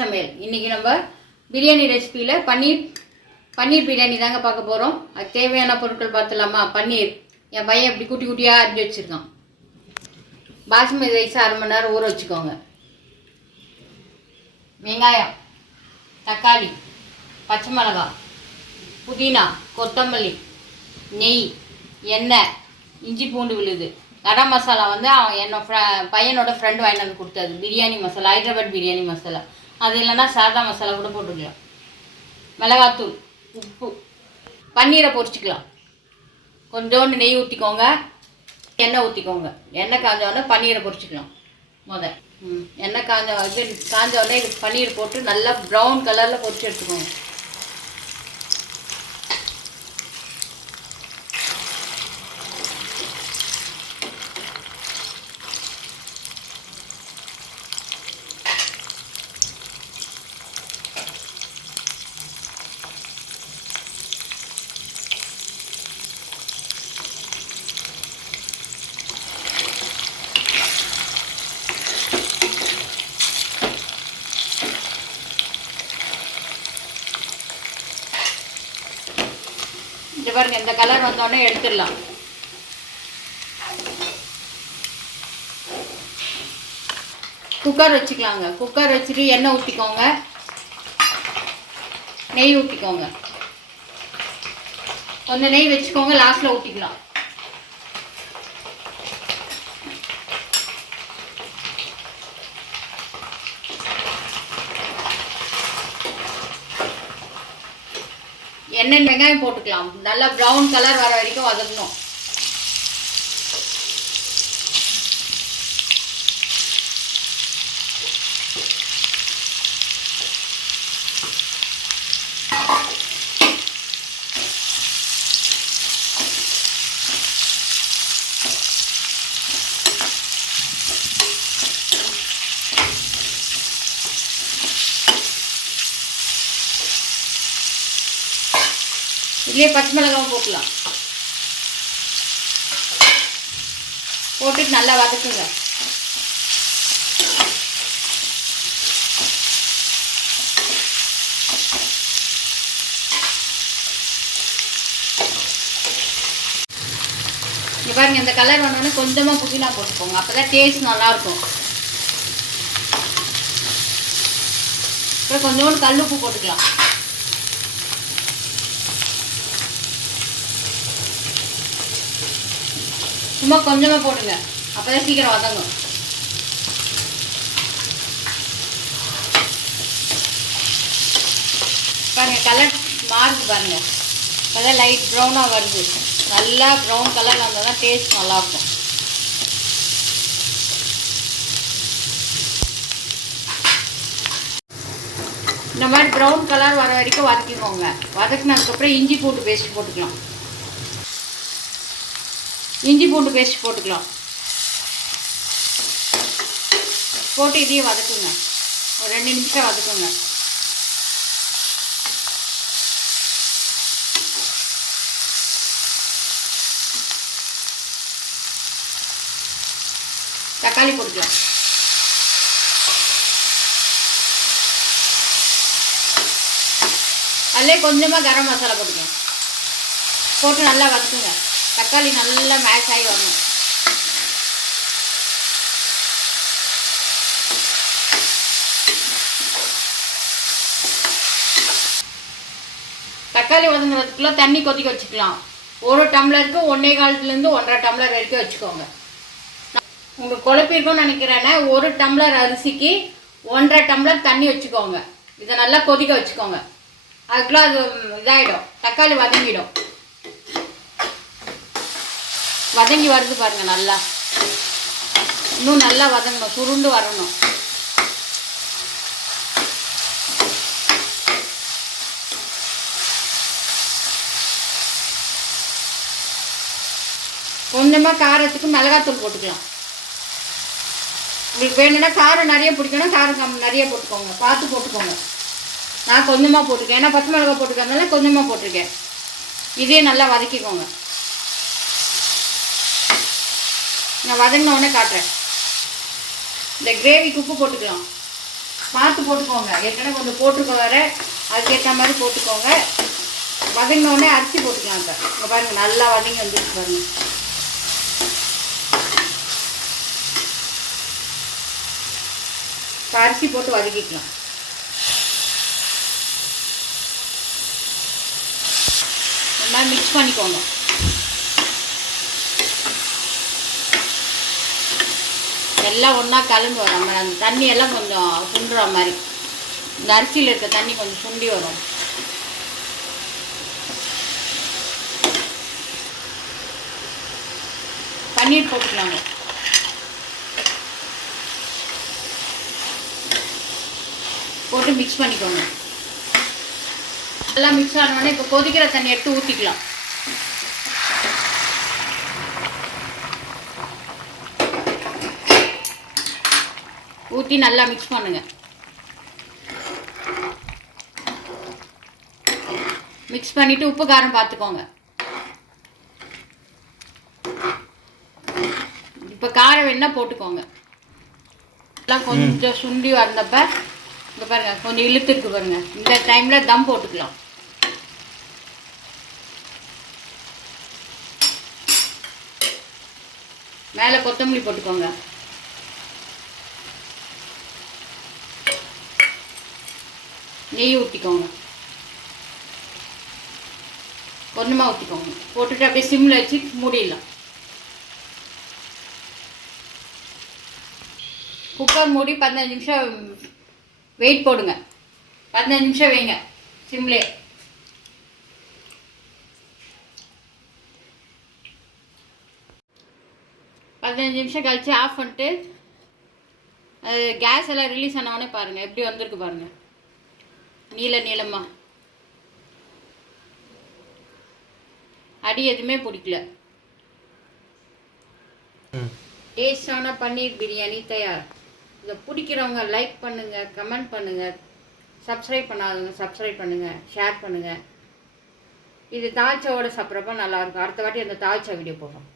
சமையல். இன்றைக்கி நம்ம பிரியாணி ரெசிபியில் பன்னீர் பிரியாணி தாங்க பார்க்க போகிறோம். அது தேவையான பொருட்கள் பார்த்துலாமா? பன்னீர் என் பையன் இப்படி குட்டி குட்டியாக அரிஞ்சு வச்சுருக்கான். பாசுமதி ரைஸ் 1/2 மணி நேரம் ஊற வச்சுக்கோங்க. வெங்காயம், தக்காளி, பச்சை மிளகாய், புதினா, கொத்தமல்லி, நெய், எண்ணெய், இஞ்சி பூண்டு விழுது. கரம் மசாலா வந்து அவன் பையனோட ஃப்ரெண்டு வாங்கிட்டு வந்து கொடுத்தது. பிரியாணி மசாலா, ஹைதராபாத் பிரியாணி மசாலா. அது இல்லைன்னா சாதா மசாலா கூட போட்டுக்கலாம். மிளகாத்தூள், உப்பு. பன்னீரை பொரிச்சிக்கலாம். கொஞ்சோண்டு நெய் ஊற்றிக்கோங்க, எண்ணெய் ஊற்றிக்கோங்க. எண்ணெய் காஞ்சோடனே பன்னீரை பொரிச்சிக்கலாம். எண்ணெய் காஞ்சோடனே இது பன்னீர் போட்டு நல்லா ப்ரௌன் கலரில் பொரிச்சு எடுத்துக்கோங்க. பாருங்க, இந்த கலர் வந்தோடனே எடுத்துடலாம். குக்கர் வச்சுக்கலாங்க. குக்கர் வச்சுட்டு எண்ணெய் ஊற்றிக்கோங்க, நெய் ஊற்றிக்கோங்க. கொஞ்சம் நெய் வச்சுக்கோங்க, லாஸ்ட்டில் ஊற்றிக்கலாம். எண்ணெய் வெங்காயம் போட்டுக்கலாம். நல்லா ப்ரௌன் கலர் வர வரைக்கும் வதக்கணும். இதுலேயே பச்சை மிளகாவும் போட்டுக்கலாம். போட்டுட்டு நல்லா வதக்குங்க. இங்கே பாருங்க, இந்த கலர் வந்தோடனே கொஞ்சமாக புதினா போட்டுக்கோங்க. அப்போ தான் டேஸ்ட் நல்லாயிருக்கும். அப்புறம் கொஞ்சோண்டு கல்லுப்பு போட்டுக்கலாம். சும்மா கொஞ்சமாக போடுங்க, அப்போ தான் சீக்கிரம் வதங்கும். பாருங்கள், கலர் மாறுது பாருங்கள். கலர் லைட் ப்ரௌனாக வருது. நல்லா ப்ரௌன் கலர் வந்தால் தான் டேஸ்ட் நல்லாயிருக்கும். இந்த மாதிரி ப்ரௌன் கலர் வர வரைக்கும் வதக்கிக்கோங்க. வதக்கினதுக்கப்புறம் இஞ்சி பூண்டு பேஸ்ட் போட்டுக்கலாம். இஞ்சி பூண்டு பேஸ்ட் போட்டுக்கலாம். போட்டு இதையும் வதக்குங்க. ஒரு 2 நிமிஷம் வதக்குங்க. தக்காளி போட்டுக்கலாம். அதிலே கொஞ்சமாக கரம் மசாலா போட்டுக்கலாம். போட்டு நல்லா வதக்குங்க. தக்காளி நல்லா மேஷ் ஆகி வரணும். தக்காளி வதங்குறதுக்குள்ள தண்ணி கொதிக்க வச்சுக்கலாம். 1 டம்ளருக்கு 1.25 1.5 டம்ளர் வரைக்கும் வச்சுக்கோங்க. உங்களுக்கு குழப்பிருக்கும்னு நினைக்கிறேன்னா 1 டம்ளர் அரிசிக்கு 1.5 டம்ளர் தண்ணி வச்சுக்கோங்க. இதை நல்லா கொதிக்க வச்சுக்கோங்க. அதுக்குள்ள அது இதாகிடும், தக்காளி வதங்கிடும். வதங்கி வருது பாருங்கள். நல்லா இன்னும் நல்லா வதங்கணும், சுருண்டு வரணும். கொஞ்சமாக காரத்துக்கு மிளகாத்தூள் போட்டுக்கலாம். உங்களுக்கு வேணும்னா காரம் நிறைய பிடிக்கணும், காரம் நிறைய போட்டுக்கோங்க. பார்த்து போட்டுக்கோங்க. நான் கொஞ்சமாக போட்டிருக்கேன், ஏன்னா பச்சை மிளகா போட்டுக்கிறதுனால கொஞ்சமாக போட்டிருக்கேன். இதே நல்லா வதக்கிக்கோங்க. நான் வதங்கின உடனே காட்டுறேன். இந்த கிரேவிக்கு உப்பு போட்டுக்கலாம். பார்த்து போட்டுக்கோங்க. ஏற்கனவே கொஞ்சம் போட்டுருக்கோம் வேறு, அதுக்கேற்ற மாதிரி போட்டுக்கோங்க. வதங்கினோடனே அரிசி போட்டுக்கலாம். இப்போ இங்கே பாருங்கள், நல்லா வதங்கி வந்துட்டு பாருங்கள். இப்போ அரிசி போட்டு வதக்கிக்கலாம். இந்த மாதிரி மிக்ஸ் பண்ணிக்கோங்க. எல்லாம் ஒன்றா கலந்து வரும். நம்ம அந்த தண்ணியெல்லாம் கொஞ்சம் சுண்டுற மாதிரி, இந்த அரிசியில் இருக்க தண்ணி கொஞ்சம் சுண்டி வரும். பன்னீர் போட்டுக்கலாங்க. போட்டு மிக்ஸ் பண்ணிக்கோங்க. நல்லா மிக்ஸ் ஆனோடனே இப்போ கொதிக்கிற தண்ணி எடுத்து ஊற்றிக்கலாம். ஊற்றி நல்லா மிக்ஸ் பண்ணுங்க. மிக்ஸ் பண்ணிவிட்டு உப்பு காரம் பார்த்துக்கோங்க. இப்போ காரம் வேணா போட்டுக்கோங்க. எல்லாம் கொஞ்சம் சுண்டி வந்தப்ப இங்கே பாருங்கள், கொஞ்சம் இழுத்துருக்கு பாருங்கள். இந்த டைமில் தம் போட்டுக்கலாம். மேலே கொத்தமல்லி போட்டுக்கோங்க. நெய் ஊற்றிக்கோங்க. கொஞ்சமாக ஊற்றிக்கோங்க. போட்டுட்டு அப்படியே சிம்மில் வச்சு மூடிடலாம். குக்கர் மூடி 15 நிமிஷம் வெயிட் போடுங்க. 15 நிமிஷம் வைங்க சிம்லே. பதினஞ்சு நிமிஷம் கழித்து ஆஃப் பண்ணிட்டு கேஸ் எல்லாம் ரிலீஸ் ஆனவொடனே பாருங்கள் எப்படி வந்திருக்கு பாருங்கள். நீளமா அடி எதுவுமே பிடிக்கல. டேஸ்டான பன்னீர் பிரியாணி தயார். இதை பிடிக்கிறவங்க லைக் பண்ணுங்கள், கமெண்ட் பண்ணுங்கள், சப்ஸ்கிரைப் பண்ணாதவங்க சப்ஸ்கிரைப் பண்ணுங்கள், ஷேர் பண்ணுங்கள். இது தாழ்ச்சாவோட சாப்பிட்றப்ப நல்லாயிருக்கும். அடுத்த வாட்டி அந்த தாழ்ச்சா வீடியோ போடுறோம்.